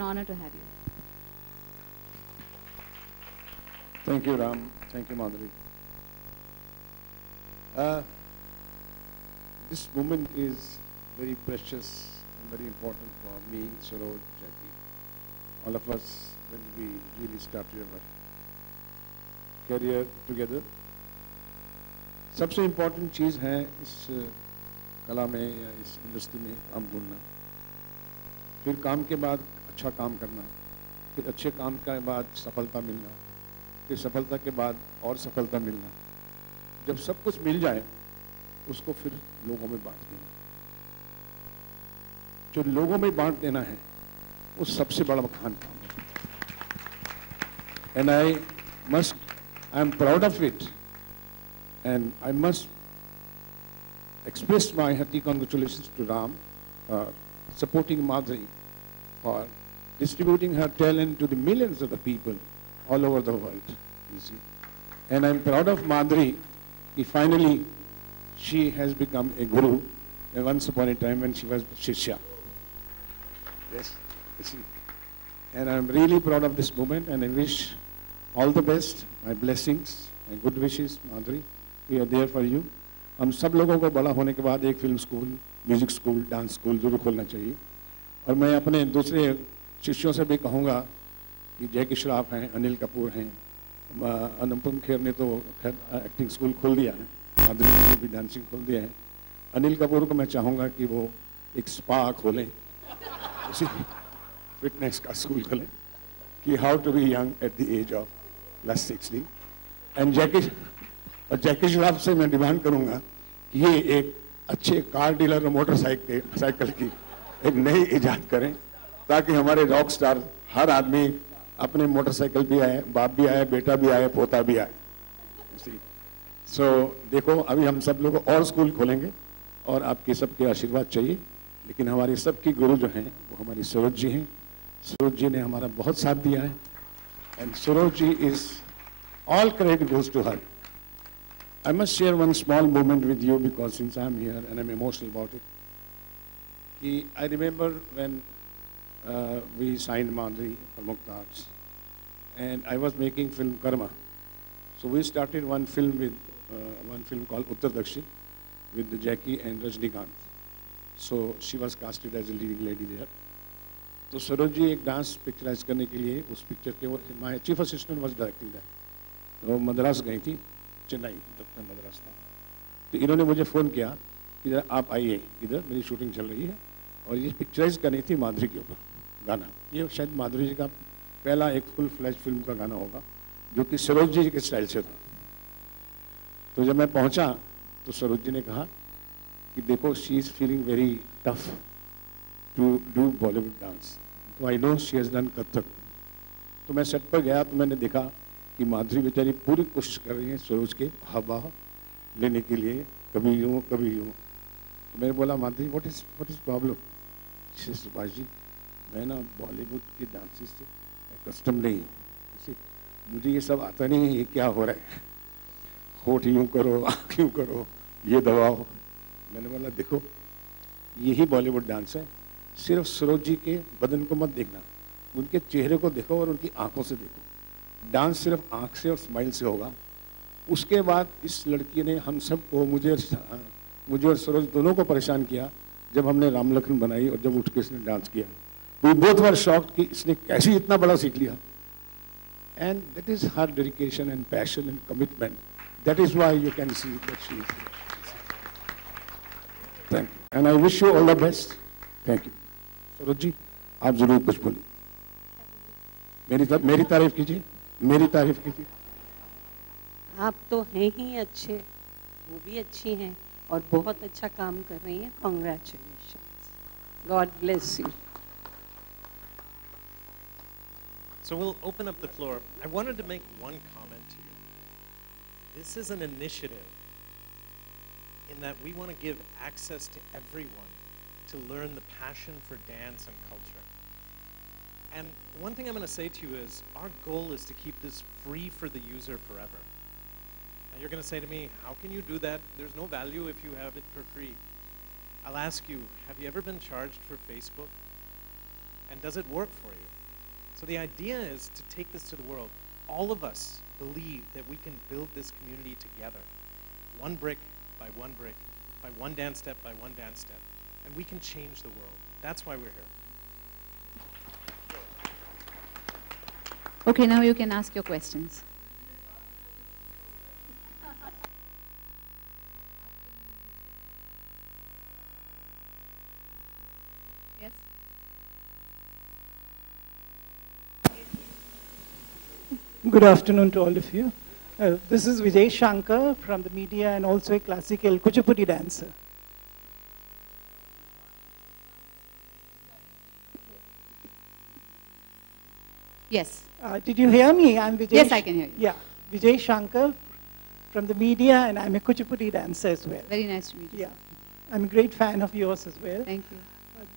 an honor to have you. Thank you, Ram. Thank you, Madhuri. This moment is very precious and very important for me, Saroj, Jackie, all of us when we really started our career together. सबसे important चीज़ है इस कला में या इस industry में काम ढूंढना, फिर काम के बाद अच्छा काम करना, फिर अच्छे काम के बाद सफलता मिलना, फिर सफलता के बाद और सफलता मिलना। जब सब कुछ मिल जाए उसको फिर लोगों में बांट देना। जो लोगों में बांट देना है वो सबसे बड़ा महान काम है। And I am proud of it and I must express my hearty congratulations to Ram for supporting Madhuri, for distributing her talent to the millions of the people all over the world, you see. And I'm proud of Madhuri, finally she has become a guru once upon a time when she was Shishya. Yes, you see. And I'm really proud of this moment and I wish all the best, my blessings, my good wishes, Madhuri. We are there for you. हम सब लोगों को बड़ा होने के बाद एक film school, music school, dance school जरूर खोलना चाहिए। और मैं अपने दूसरे शिष्यों से भी कहूँगा कि जैकी श्रॉफ हैं, अनिल कपूर हैं, अनुपम खेर ने तो खैर एक्टिंग स्कूल खोल दिया है, माधुरी ने भी डांसिंग खोल दिया है। अनिल कपूर को मैं चाहूँगा कि वो एक स्पा खोलें, उसी फिटनेस का स्कूल खोलें कि how to be young at the age of +60। And Jackie Shroff से मैं डिमांड करूंगा कि ये एक अच्छे कार डीलर और मोटरसाइकिल की एक नई इजाद करें ताकि हमारे रॉक स्टार हर आदमी अपने मोटरसाइकिल भी आए, बाप भी आए, बेटा भी आए, पोता भी आए। सो देखो अभी हम सब लोग और स्कूल खोलेंगे और आपके सबके आशीर्वाद चाहिए, लेकिन हमारे सबकी गुरु जो हैं वो हमारी सरोज जी हैं। सरोज जी ने हमारा बहुत साथ दिया है and Saroj ji is all credit goes to her. I must share one small moment with you because since I'm here and I'm emotional about it. I remember when we signed Madhuri for Mukta Arts and I was making film Karma. So we started one film called Uttar Dakshin with Jackie and Rajnikant. So she was casted as a leading lady there. तो सरोज जी एक dance picturise करने के लिए उस picture के my chief assistant was directing that. तो मद्रास गई थी, चेन्नई दफ्तर मद्रास था। तो इन्होंने मुझे फ़ोन किया कि जरा आप आइए इधर, मेरी शूटिंग चल रही है और ये पिक्चराइज करनी थी माधुरी के ऊपर गाना। ये शायद माधुरी जी का पहला एक फुल फ्लैश फिल्म का गाना होगा जो कि सरोज जी के स्टाइल से था। तो जब मैं पहुंचा तो सरोज जी ने कहा कि देखो she is feeling very tough to do Bollywood dance, तो I know she has done Kathak. तो मैं सेट पर गया तो मैंने देखा कि माधुरी बेचारी पूरी कोशिश कर रही है सरोज के हाव भाव लेने के लिए, कभी यूँ कभी यूँ। तो मैंने बोला माधुरी what is problem? Subhash ji मैं ना बॉलीवुड के डांसेस से कस्टम नहीं, मुझे ये सब आता नहीं है, ये क्या हो रहा है, होठ यूँ करो, आँख यूँ करो, ये दबाओ। मैंने बोला देखो यही बॉलीवुड डांस है, सिर्फ सरोज जी के बदन को मत देखना, उनके चेहरे को देखो और उनकी आँखों से देखो। डांस सिर्फ आँख से और स्माइल से होगा। उसके बाद इस लड़की ने हम सबको, मुझे और सरोज दोनों को परेशान किया जब हमने राम लखन बनाई और जब उठ के इसने डांस किया। वी बोथ वर शॉक्ड कि इसने कैसे इतना बड़ा सीख लिया। And that is her dedication and passion and commitment, that is why you can see that she is. Thank you and I wish you all the best. Thank you. Saroj ji आप जरूर कुछ बोलिए, मेरी तारीफ कीजिए, मेरी तारीफ कीजिए। आप तो हैं ही अच्छे, वो भी अच्छी हैं और बहुत अच्छा काम कर रही हैं। Congratulations. God bless you. So we'll open up the floor. I wanted to make one comment to you. This is an initiative in that we want to give access to everyone to learn the passion for dance and culture. And one thing I'm going to say to you is our goal is to keep this free for the user forever. Now you're going to say to me, how can you do that? There's no value if you have it for free. I'll ask you, have you ever been charged for Facebook? And does it work for you? So the idea is to take this to the world. All of us believe that we can build this community together, one brick by one brick, by one dance step by one dance step, and we can change the world. That's why we're here. Okay, now you can ask your questions. Yes? Good afternoon to all of you. This is Vijay Shankar from the media and also a classical Kuchipudi dancer. Yes. Did you hear me? I'm Vijay. Yes, I can hear you. Yeah, Vijay Shankar from the media, and I'm a Kuchipudi dancer as well. Very nice to meet you. Yeah, I'm a great fan of yours as well. Thank you.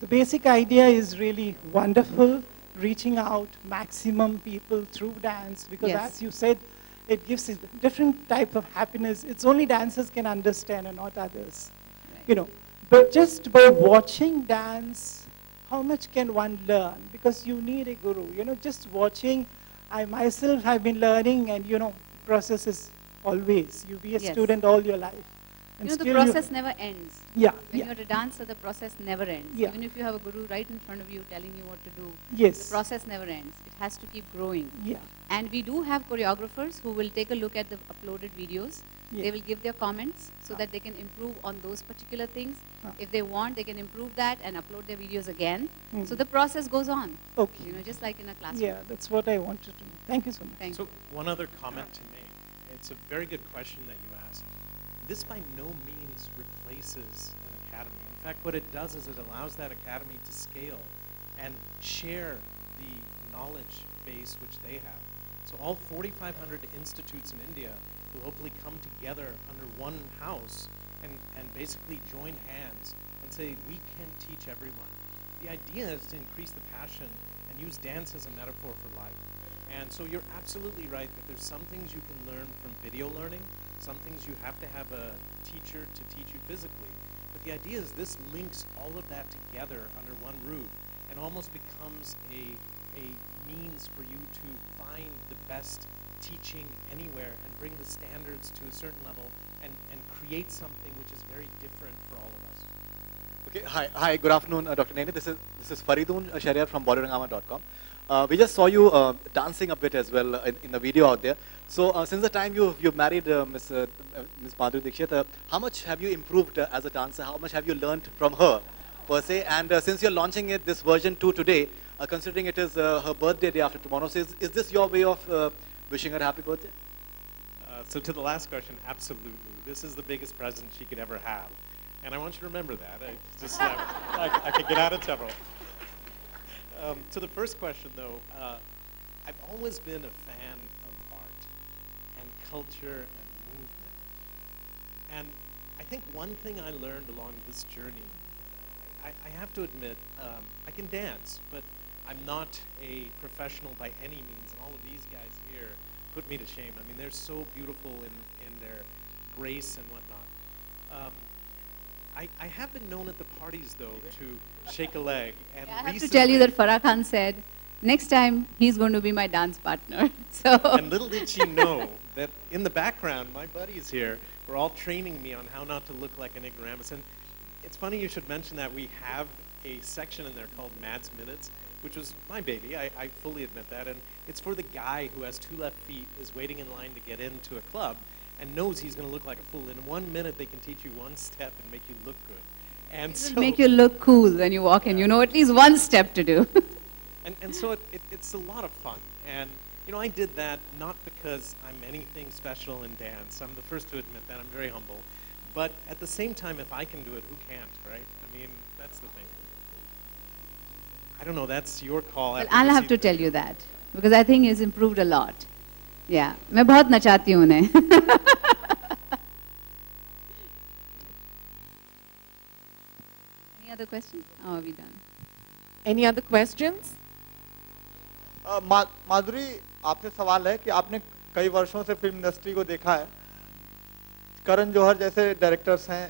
The basic idea is really wonderful, reaching out maximum people through dance, because Yes. as you said, it gives a different type of happiness. It's only dancers can understand and not others. Right. You know, but just by watching dance, how much can one learn? Because you need a guru. You know, just watching, I myself have been learning, and you know, process is always. You be a Yes. student all your life. And You know, the still process never ends. yeah, When yeah, you're a dancer, the process never ends. Yeah. Even if you have a guru right in front of you telling you what to do, yes, the process never ends. It has to keep growing. yeah, And we do have choreographers who will take a look at the uploaded videos. yeah. They will give their comments so that they can improve on those particular things. Ah. If they want, they can improve that and upload their videos again. Mm. So the process goes on, Okay. you know, just like in a classroom. Yeah, that's what I wanted to know. Thank you so much. Thank So you. one other comment to make. It's a very good question that you asked. This by no means replaces an academy. In fact, what it does is it allows that academy to scale and share the knowledge base which they have. So all 4,500 institutes in India will hopefully come together under one house and basically join hands and say, we can teach everyone. The idea is to increase the passion and use dance as a metaphor for life. And so you're absolutely right that there's some things you can learn from video learning, some things you have to have a teacher to teach you physically. But the idea is this links all of that together under one roof and almost becomes a means for you to find the best teaching anywhere and bring the standards to a certain level and create something which is very different for all of us. Okay, hi, good afternoon, Dr. Nene. This is Faridoon Shariar from bodyrangama.com. We just saw you dancing a bit as well in the video out there. So since the time you've married Ms. Madhuri Dixit, how much have you improved as a dancer? How much have you learned from her, per se? And since you're launching it, this version 2 today, considering it is her birthday day after tomorrow, so is this your way of wishing her happy birthday? So to the last question, absolutely. This is the biggest present she could ever have. And I want you to remember that. I could get out of trouble. To the first question, though, I've always been a fan of art and culture and movement. And I think one thing I learned along this journey, I have to admit, I can dance, but I'm not a professional by any means. And all of these guys here put me to shame. I mean, they're so beautiful in their grace and whatnot. I have been known at the parties, though, to shake a leg. And I have to recently, tell you that Farah Khan said, next time he's going to be my dance partner. So and little did she know that in the background, my buddies here were all training me on how not to look like an ignoramus. And it's funny you should mention that we have a section in there called Mads Minutes, which was my baby. I fully admit that. And it's for the guy who has 2 left feet, is waiting in line to get into a club, and knows he's going to look like a fool. In 1 minute, they can teach you 1 step and make you look good. And it so, will make you look cool when you walk in. You know at least one step to do. and so it's a lot of fun. And, you know, I did that not because I'm anything special in dance. I'm the first to admit that. I'm very humble. But at the same time, if I can do it, who can't, right? I mean, that's the thing. I don't know. That's your call. Well, after I'll you have see to the tell video. you that because I think he's improved a lot. Yeah, मैं बहुत नचाती हूँ उन्हें. Any other questions? Oh, are we done? Any other questions? माधुरी, आपसे सवाल है कि आपने कई वर्षों से फिल्म इंडस्ट्री को देखा है. करण जौहर जैसे डायरेक्टर्स हैं